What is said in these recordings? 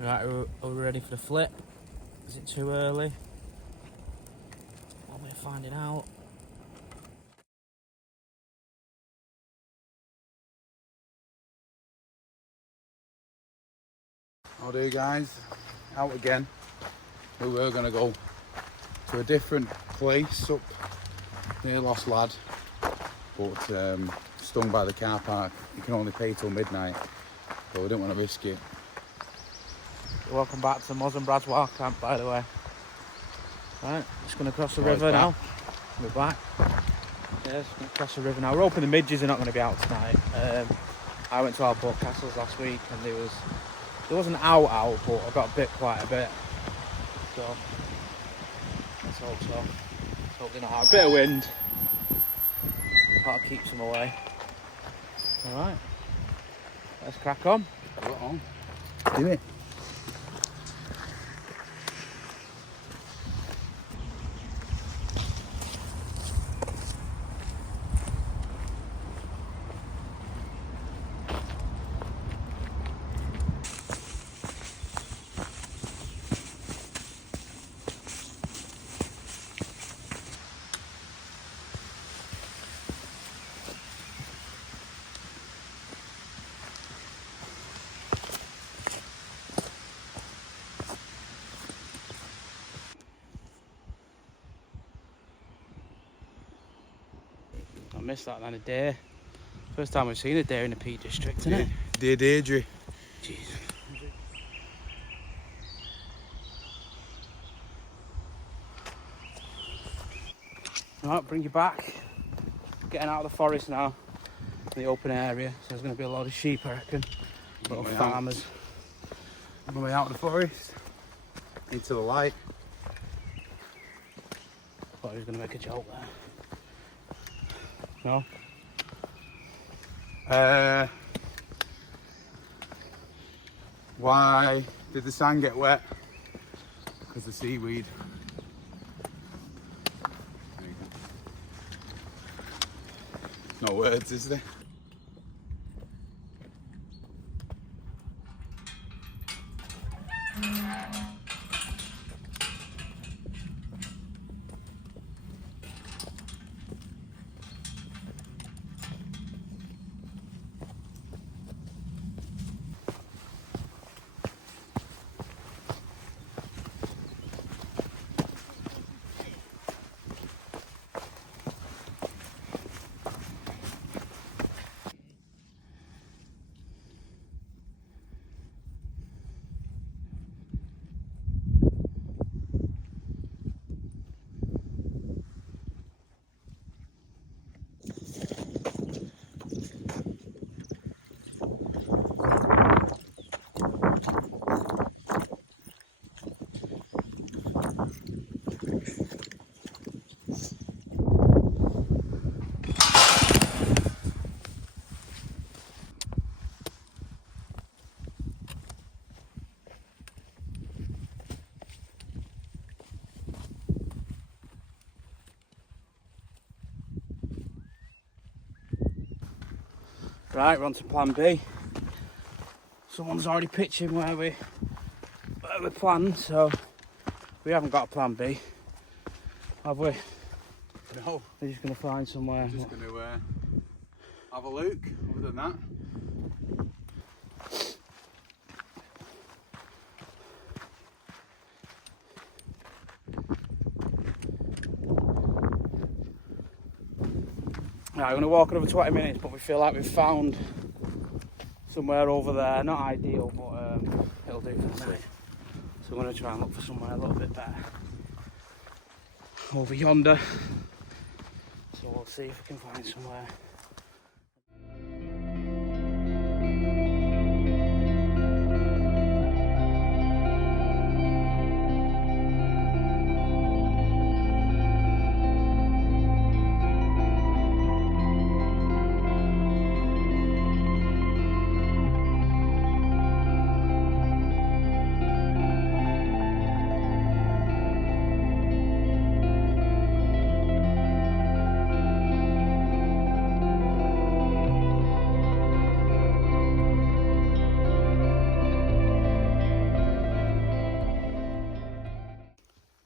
Right, are we ready for the flip? Is it too early? One way of finding out. Oh dear guys, out again. We were going to go to a different place up near Lost Lad, but stung by the car park. You can only pay till midnight, so we didn't want to risk it. Welcome back to Moz and Brad's Wild Camp, by the way. Right, just going to cross the river now. We're back. Yeah, just going to cross the river now. We're hoping the midges are not going to be out tonight. I went to Alport Castles last week and there wasn't out, but I got bit quite a bit. So let's hope so. Let's hope they're not out. A bit of wind. That keeps them away. Alright. Let's crack on. Do it. I missed that then, a deer. First time we've seen a deer in the Peak District, isn't it? Dehydrated. Jeez. Right, bring you back. Getting out of the forest now, the open area. So there's going to be a lot of sheep, I reckon. Little farmers. On the way out of the forest, into the light. Thought he was going to make a joke there. No? Why did the sand get wet? Because the seaweed. There you go. No words, is there? Right, we're on to plan B. Someone's already pitching where we planned, so we haven't got a plan B, have we? No. We're just going to find somewhere. I'm just going to have a look. Other than that, right, we're going to walk another 20 minutes, but we feel like we've found somewhere over there. Not ideal, but it'll do for the night. So we're going to try and look for somewhere a little bit better over yonder. So we'll see if we can find somewhere.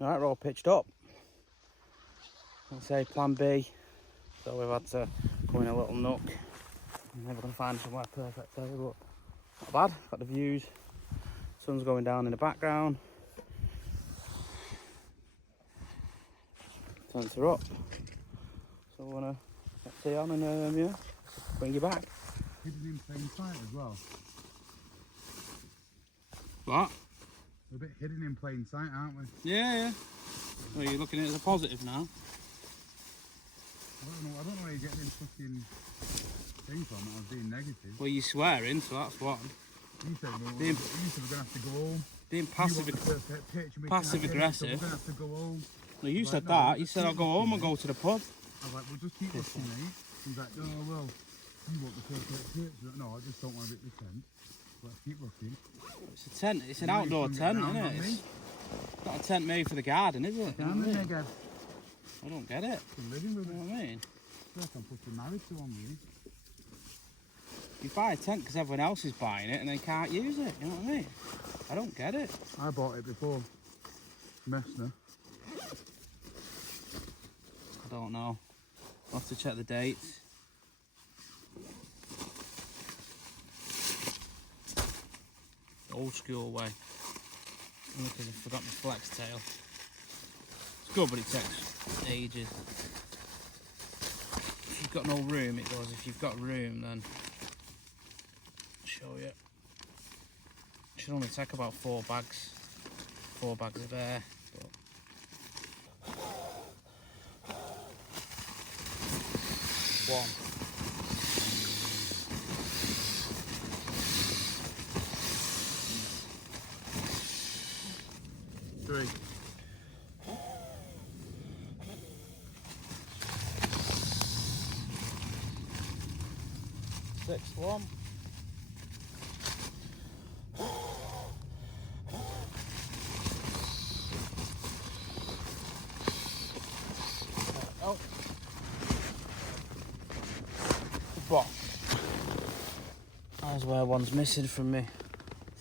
Alright, we're all pitched up. Let's say plan B. So we've had to go in a little nook. I'm never going to find somewhere perfect there, but not bad. Got the views. Sun's going down in the background. Tents are up. So we're going to get tea on and yeah, bring you back. Hidden in plain sight as well. What? We're a bit hidden in plain sight, aren't we? Yeah. Well, you're looking at it as a positive now. I don't know where you're getting this fucking thing from. I was being negative. Well, you're swearing, so that's what. You said we're going to have to go home. Being passive aggressive. So we're going to have to go home. No, you said that. You said I'll go home and go to the pub. I was like, we'll just keep looking, mate. He's like, no, well, you want the perfect pitch. Like, no, I just don't want to rip the tent. Let's keep looking. It's a tent. It's an outdoor tent, isn't it? It's not a tent made for the garden, is it? I don't get it. Living with you know what I mean? I feel like I'm fucking married to one, really. You buy a tent because everyone else is buying it and they can't use it. You know what I mean? I don't get it. I bought it before Messner. I don't know. I'll have to check the dates. The old school way. Because I forgot my flex tail. It's good, but it takes ages. If you've got no room, it goes. If you've got room, then I'll show you. It should only take about 4 bags. 4 bags of air. But 1. 3. 6th one. Oh. But that's where one's missing from me.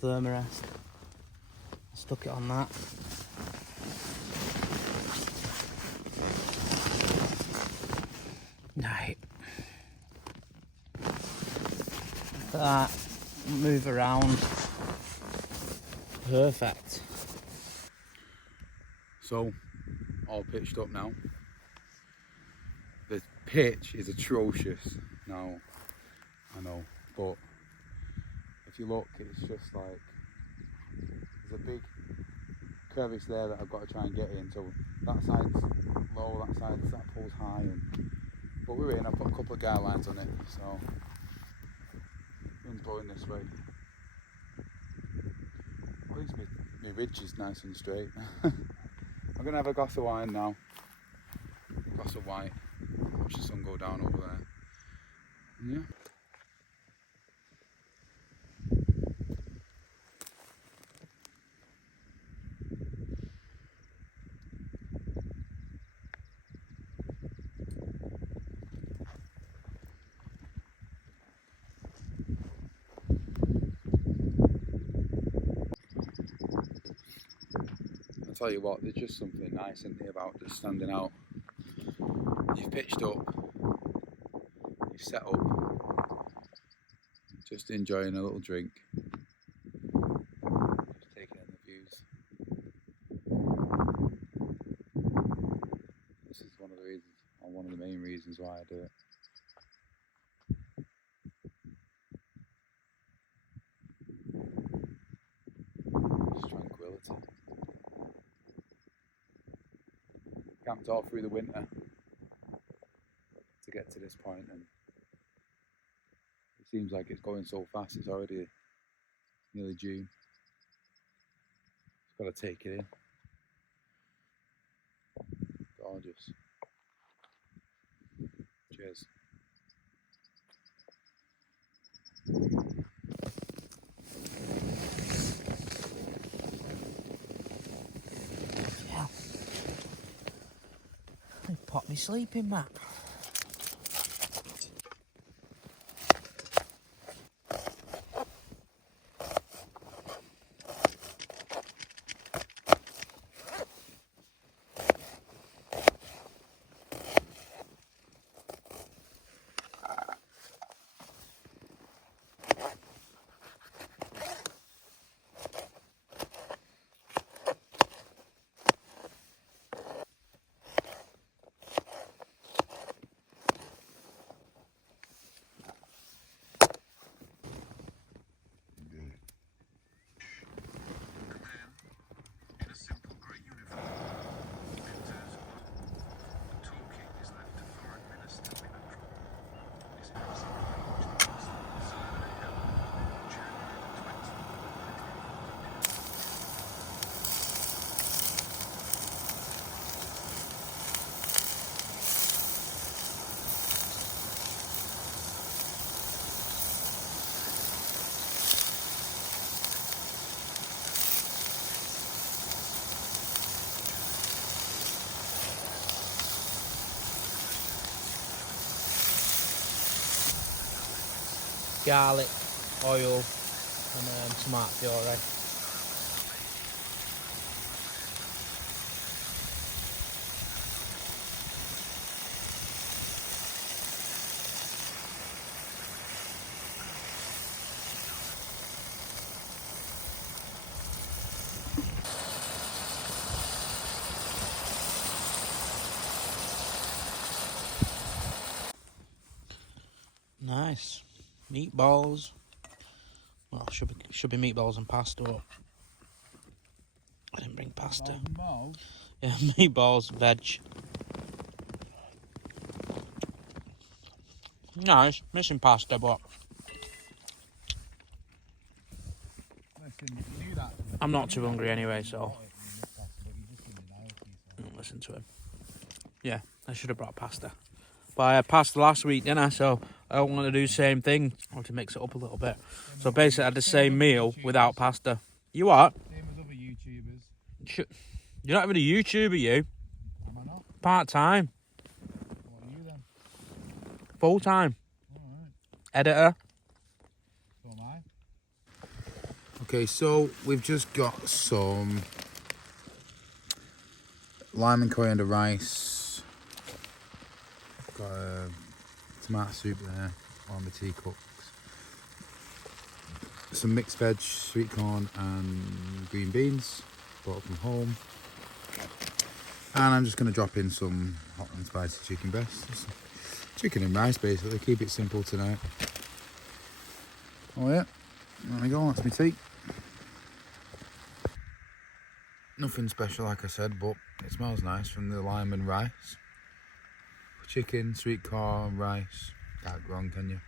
Thermarest. I stuck it on that. Right. That move around. Perfect. So, all pitched up now. The pitch is atrocious now, I know, but if you look, it's just like there's a big crevice there that I've got to try and get in. So that side's low, that pole's high, but we're in. I've put a couple of guide lines on it, so wind's blowing this way. At least my ridge is nice and straight. I'm gonna have a glass of wine now. A glass of white. Watch the sun go down over there. Yeah. I'll tell you what, there's just something nice in here about just standing out. You've pitched up, you've set up, just enjoying a little drink, just taking in the views. This is one of the reasons, or one of the main reasons why I do it. Just tranquility. Camped all through the winter to get to this point, and it seems like it's going so fast. It's already nearly June. Just got to take it in. Gorgeous. Cheers. Yeah. They popped me sleeping mat. garlic, oil, and tomato puree. Nice. Meatballs. Well, should be meatballs and pasta. But I didn't bring pasta. Yeah, meatballs, veg. Nice. Missing pasta, but I'm not too hungry anyway, so listen to him. Yeah, I should have brought pasta. But I had pasta last week, didn't I? So I don't want to do the same thing. I want to mix it up a little bit. So basically I had the same meal without pasta. You what? Same as other YouTubers. You're not even a YouTuber, you. Am I not? Part-time. What are you then? Full-time. Alright. Editor. So am I. Okay, so we've just got some lime and coriander rice. Got a tomato soup there on the teacups. Some mixed veg, sweet corn and green beans brought from home. And I'm just going to drop in some hot and spicy chicken breasts. Just chicken and rice basically, keep it simple tonight. Oh yeah, there we go, that's my tea. Nothing special like I said, but it smells nice from the lime and rice. Chicken, sweet corn, rice. Can't go wrong, can you?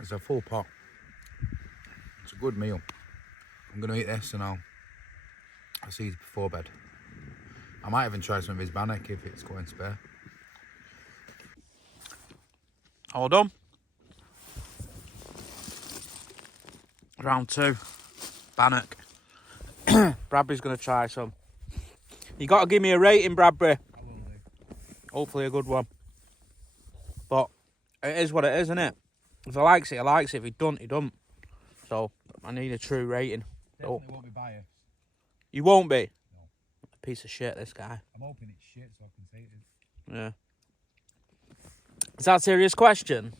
It's a full pot. It's a good meal. I'm going to eat this and I'll see you before bed. I might even try some of his bannock if it's going spare. All done. Round 2. Bannock. Bradbury's going to try some. You got to give me a rating, Bradbury. I will do. Hopefully a good one. But it is what it is, isn't it? If he likes it, he likes it. If he don't, he don't. So I need a true rating. Definitely won't be biased. You won't be? No. A piece of shit, this guy. I'm hoping it's shit so I can say it is. Yeah. Is that a serious question?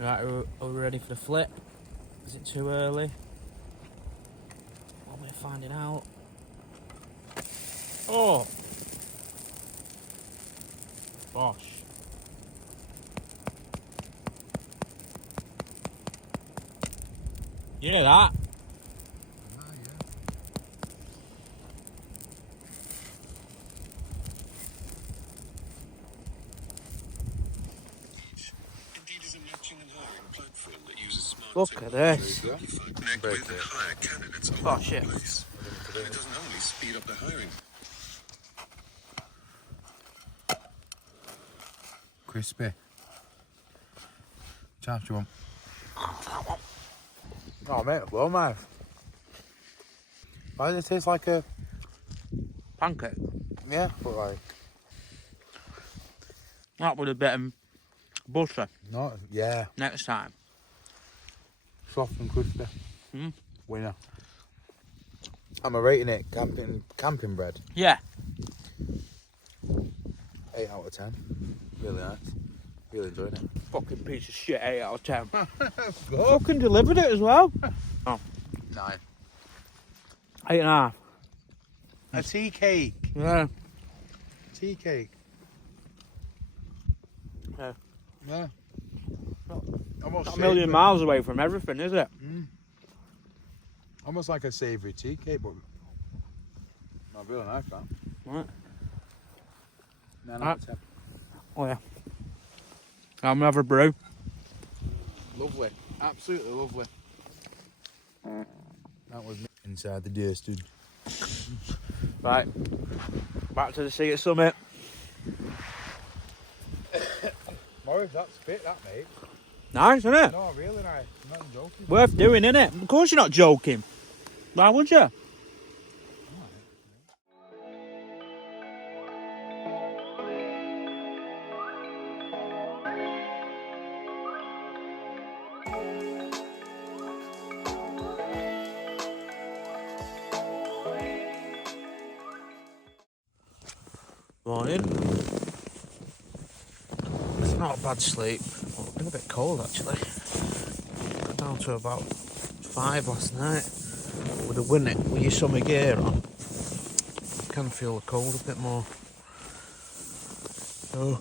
Right, are we ready for the flip? Is it too early? What am I finding out? Oh! Gosh. You hear that? Ah, yeah. Indeed is a matching and hiring platform that uses smart Look at this. technology to connect with and hire candidates all Oh, over shit. the place. And it doesn't only speed up the hiring. Crispy. Chaps you want? Oh mate, well mouth. Why does it taste like a... Pancake. Yeah, but like... That with a bit of butter Not, yeah. next time. Soft and crispy. Mm. Winner. I'm rating it camping bread. Yeah. 8 out of 10. Really nice. Really enjoyed it. Fucking piece of shit, 8 out of 10. Go. Fucking delivered it as well. 9. 8.5. A tea cake. Yeah. Tea cake. Yeah. Yeah. Almost Not a million savoury. miles away from everything, is it? Almost like a savoury tea cake, but not really nice, that. Right. 9 out of 10. Oh, yeah. I'm gonna have a brew. Lovely. Absolutely lovely. That was me inside the deer stood. Right. Back to the sea at Summit. Morris, that's fit, that, mate. Nice, isn't it? No, really nice. I'm not joking. Worth doing, innit? Of course you're not joking. Why would you? Morning. It's not a bad sleep. Well, it's been a bit cold actually. Got down to about 5 last night. With the wind with your summer gear on, you can feel the cold a bit more. So,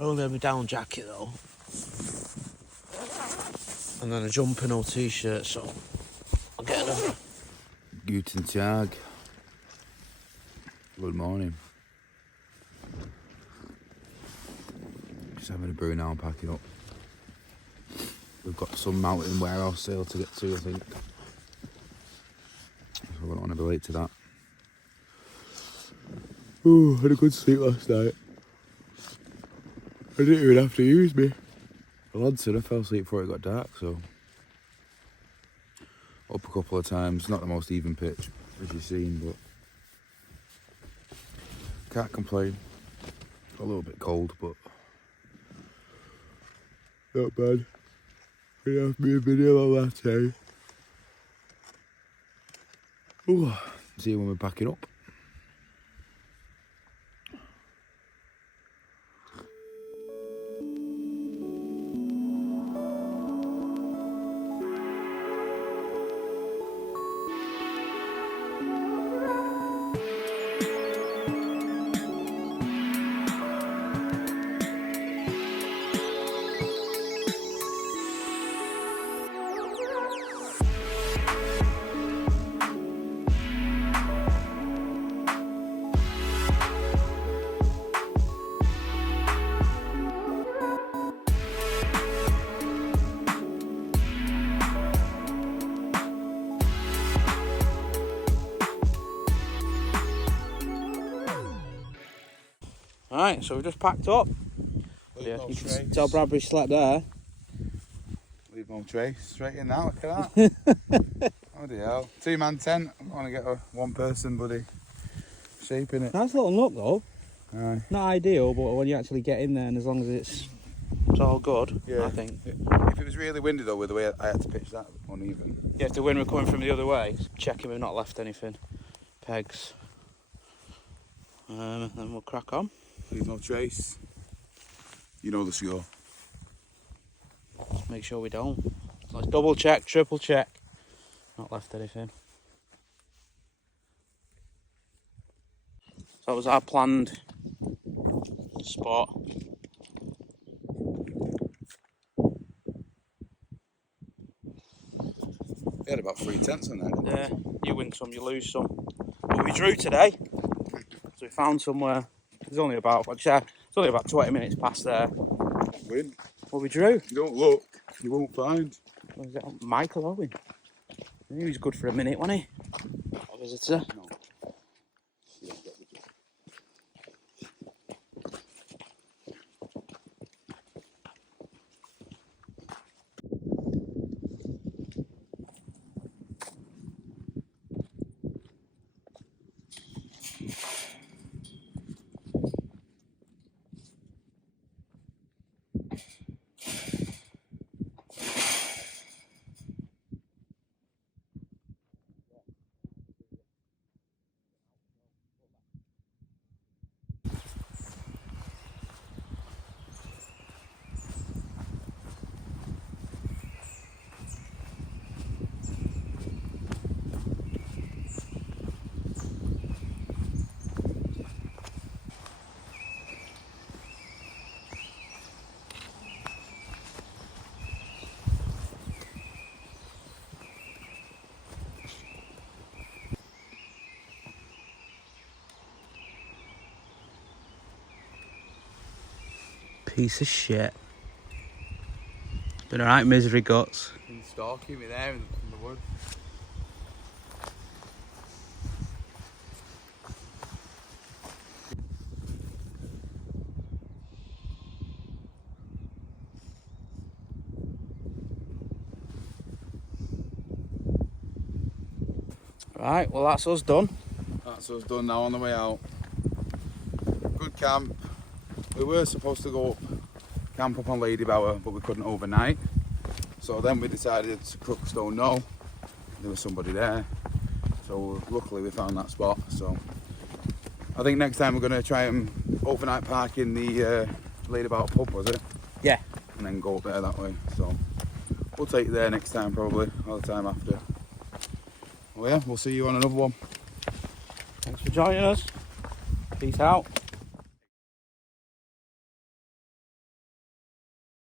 only my down jacket though. And then a jumper, no t-shirt, so I'll get another. Guten Tag. Good morning. Just having a brew now and packing up. We've got some mountain warehouse sale to get to, I think. So I don't want to be late to that. Ooh, had a good sleep last night. I didn't even have to use me. The lad said I fell asleep before it got dark, so. Up a couple of times, not the most even pitch, as you've seen, but. Can't complain. A little bit cold, but. Not bad. Gonna have me a vanilla latte. Ooh, see you when we're packing up. Alright, so we've just packed up. Leave no You can trace. tell Bradbury slept there. Leave no trace. Straight in now, look at that. Oh dear hell. 2-man tent. I want to get a one-person bloody shape in it. Nice little nook though. Aye. Not ideal, but when you actually get in there and as long as it's all good, Yeah. I think. If it was really windy though, with the way I had to pitch that uneven. Yeah, if the wind were coming from the other way, checking we've not left anything. Pegs. And then we'll crack on. Leave no trace. You know the score. Just make sure we don't. So let's double check, triple check. Not left anything. So that was our planned spot. We had about 3 tents on there. Yeah, you win some, you lose some. But we drew today. So we found somewhere. It's only about 20 minutes past there. Win. Well, we drew. If you don't look, you won't find. What was it? Michael Owen. He was good for a minute, wasn't he? A visitor. No. Piece of shit. Been alright, misery guts. Been stalking me there in the woods. Right, well that's us done. That's us done now on the way out. Good camp. We were supposed to go camp up on Lady Bower, but we couldn't overnight. So then we decided to Crookstone No. There was somebody there. So luckily we found that spot. So I think next time we're going to try and overnight park in the Lady Bower pub, was it? Yeah. And then go up there that way. So we'll take you there next time probably, or the time after. Well yeah, we'll see you on another one. Thanks for joining us. Peace out.